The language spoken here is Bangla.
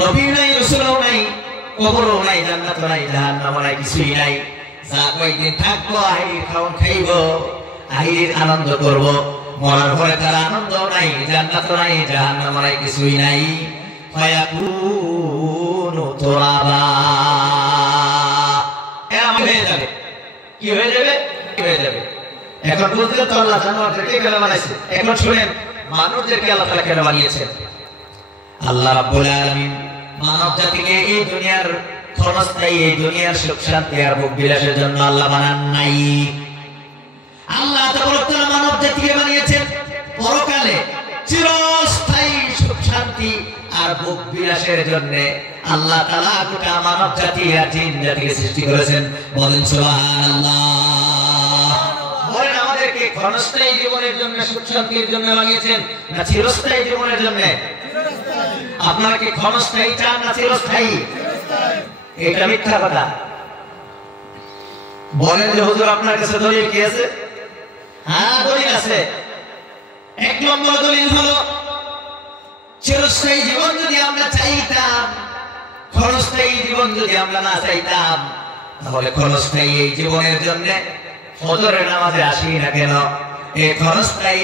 নবী নাই, রাসূলও নাই, কবরও নাই, জান্নাতও নাই, জাহান্নামও নাই, কিছুই নাই। যা কয়েকদিন থাকবো, আহির খাওন খাইব, আহির আনন্দ করব। মরার পরে তার আনন্দ নাই, জান্নাতও নাই, জাহান্নামও নাই, কিছুই নাই। ফায়াকুনু তুরাবা, এরা হয়ে যাবে। কি হয়ে যাবে? কি হয়ে যাবে? এখন বলতে তো আল্লাহ জানোয়ারদেরকে কেন বানাইছে? এখন শুনেন মানুষদেরকে আল্লাহ তাআলা কেন বানিয়েছেন। আল্লাহ রাব্বুল আলামিন মানব জাতিকে এই দুনিয়ার ক্ষণস্থায়ী, এই দুনিয়ার সুখ শান্তি আর ভোগ বিলাসের জন্য আল্লাহ বানান নাই। আল্লাহ তাআলা মানব জাতিকে বানিয়েছেন পরকালে চিরস্থায়ী সুখ শান্তি আর ভোগ বিলাসের জন্য। আল্লাহ তাআলা গোটা মানব জাতি আর জিন জাতিকে সৃষ্টি করেছেন। বলেন সুবহানাল্লাহ। বলেন আমাদেরকে ক্ষণস্থায়ী জীবনের জন্য, সুখ শান্তির জন্য বানিয়েছেন না চিরস্থায়ী জীবনের জন্য? আপনারা কি ক্ষণস্থায়ী চান না চিরস্থায়ী? এটা মিথ্যা কথা। বলেন যে হুজুর আপনার কাছে দলিল কি আছে? হ্যাঁ, দলিল আছে। এক নম্বর দলিল হলো চিরস্থায়ী জীবন যদি আমরা চাইতাম, ক্ষণস্থায়ী জীবন যদি আমরা না চাইতাম, তাহলে ক্ষণস্থায়ী এই জীবনের জন্য ফজরের নামাজে আসি না কেন? এই ক্ষণস্থায়ী